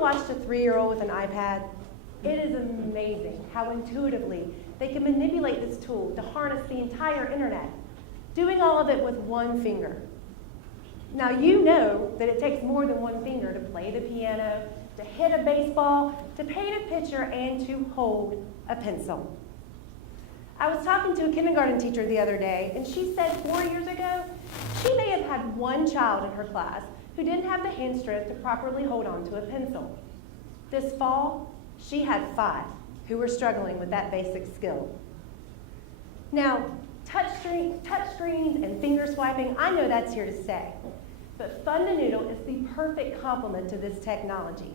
watched a 3-year-old with an iPad? It is amazing how intuitively they can manipulate this tool to harness the entire internet, doing all of it with one finger. Now you know that it takes more than one finger to play the piano, to hit a baseball, to paint a picture, and to hold a pencil. I was talking to a kindergarten teacher the other day, and she said 4 years ago, she may have had one child in her class who didn't have the hand strength to properly hold on to a pencil. This fall, she had 5 who were struggling with that basic skill. Now, touch screens and finger swiping, I know that's here to stay, but Fundanoodle is the perfect complement to this technology.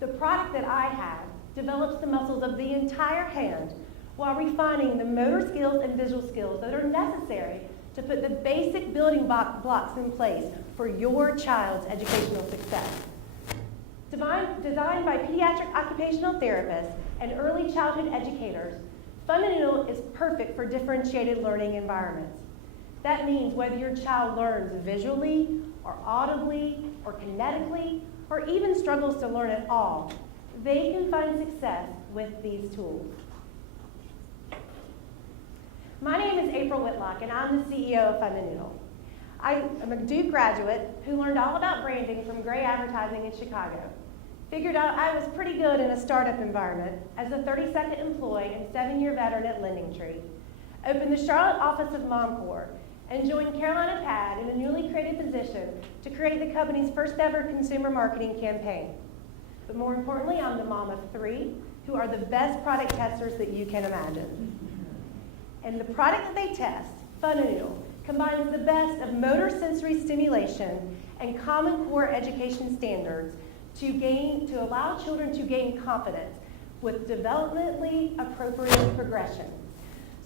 The product that I have develops the muscles of the entire hand while refining the motor skills and visual skills that are necessary to put the basic building blocks in place for your child's educational success. Designed by pediatric occupational therapists and early childhood educators, Fundanoodle is perfect for differentiated learning environments. That means whether your child learns visually, or audibly, or kinetically, or even struggles to learn at all, they can find success with these tools. My name is April Whitlock, and I'm the CEO of Fundanoodle. I am a Duke graduate who learned all about branding from Gray Advertising in Chicago. Figured out I was pretty good in a startup environment as a 32nd employee and 7-year veteran at LendingTree. Opened the Charlotte office of MomCore and joined Carolina PAD in a newly created position to create the company's first ever consumer marketing campaign. But more importantly, I'm the mom of 3 who are the best product testers that you can imagine. And the product that they test, Fundanoodle, combines the best of motor sensory stimulation and Common Core education standards to allow children to gain confidence with developmentally appropriate progression.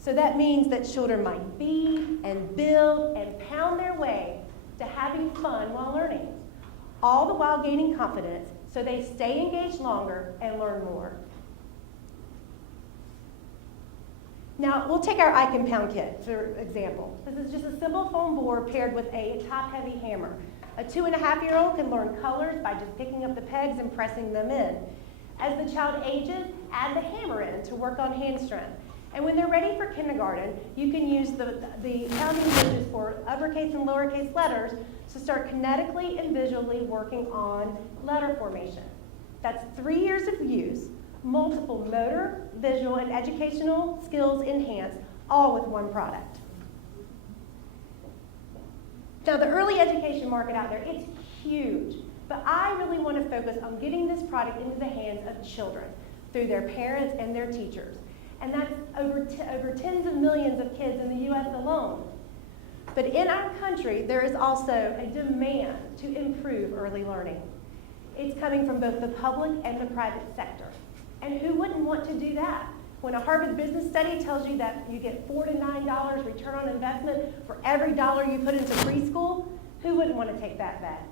So that means that children might be and build and pound their way to having fun while learning, all the while gaining confidence so they stay engaged longer and learn more. Now, we'll take our I Can Pound kit, for example. This is just a simple foam board paired with a top-heavy hammer. A 2.5-year-old can learn colors by just picking up the pegs and pressing them in. As the child ages, add the hammer in to work on hand strength. And when they're ready for kindergarten, you can use the pounding gauges for uppercase and lowercase letters to start kinetically and visually working on letter formation. That's 3 years of use, multiple motor, visual, and educational skills enhanced, all with one product. Now, the early education market out there, it's huge, but I really want to focus on getting this product into the hands of children through their parents and their teachers. And that's over tens of millions of kids in the U.S. alone. But in our country, there is also a demand to improve early learning. It's coming from both the public and the private sector. And who wouldn't want to do that? When a Harvard business study tells you that you get $4 to $9 return on investment for every dollar you put into preschool, who wouldn't want to take that bet?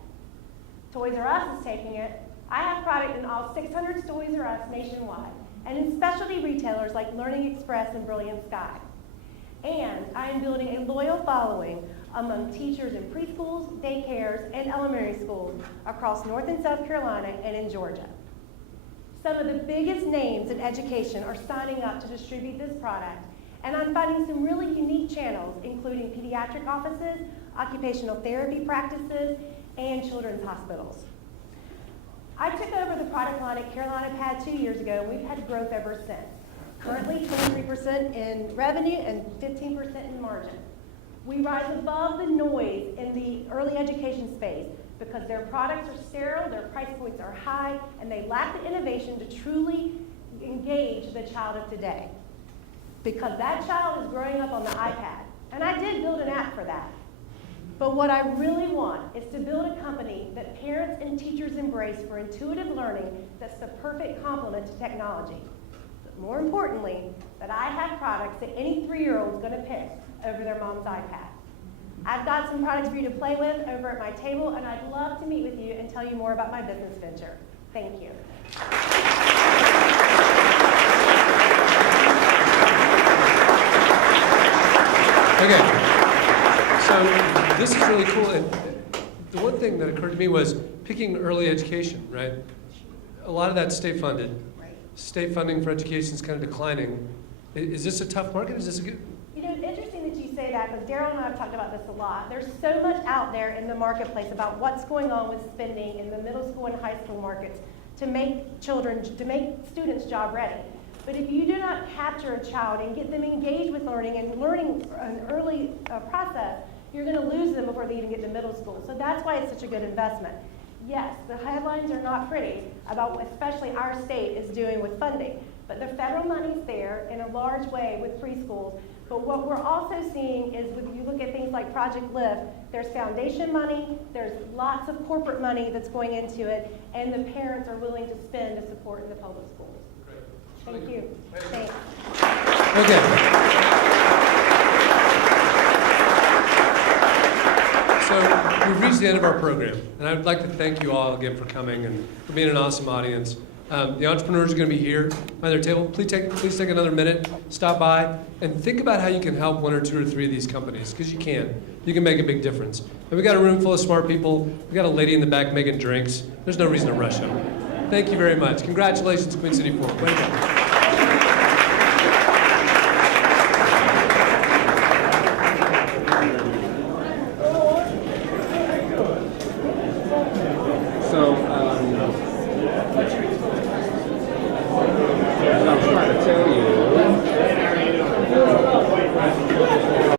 Toys R Us is taking it. I have product in all 600 Toys R Us nationwide, and in specialty retailers like Learning Express and Brilliant Sky. And I am building a loyal following among teachers in preschools, daycares, and elementary schools across North and South Carolina and in Georgia. Some of the biggest names in education are signing up to distribute this product, and I'm finding some really unique channels, including pediatric offices, occupational therapy practices, and children's hospitals. I took over the product line at Carolina PAD 2 years ago, and we've had growth ever since. Currently, 23% in revenue and 15% in margin. We rise above the noise in the early education space because their products are sterile, their price points are high, and they lack the innovation to truly engage the child of today. Because that child is growing up on the iPad, and I did build an app for that. But what I really want is to build a company that parents and teachers embrace for intuitive learning that's the perfect complement to technology. But more importantly, that I have products that any 3-year-old is going to pick over their mom's iPad. I've got some products for you to play with over at my table, and I'd love to meet with you and tell you more about my business venture. Thank you. Okay. So this is really cool, and the one thing that occurred to me was picking early education, right? a lot of that's state funded. Right. State funding for education is kind of declining. Is this a tough market? Is this a good? You know, it's interesting that you say that because Daryl and I have talked about this a lot. There's so much out there in the marketplace about what's going on with spending in the middle school and high school markets to make students job ready. But if you do not capture a child and get them engaged with learning and learning an early process, you're going to lose them before they even get to middle school. So that's why it's such a good investment. Yes, the headlines are not pretty about what especially our state is doing with funding, but the federal money's there in a large way with preschools. But what we're also seeing is when you look at things like Project Lift, there's foundation money, there's lots of corporate money that's going into it, and the parents are willing to spend to support in the public schools. Great. Thank you. Thanks. Okay. So we've reached the end of our program, and I'd like to thank you all again for coming and for being an awesome audience. The entrepreneurs are going to be here by their table. Please take another minute, stop by, and think about how you can help one or two or three of these companies, because you can. You can make a big difference. And we got a room full of smart people. We got a lady in the back making drinks. There's no reason to rush them. Thank you very much. Congratulations, Queen City 4. Way to go.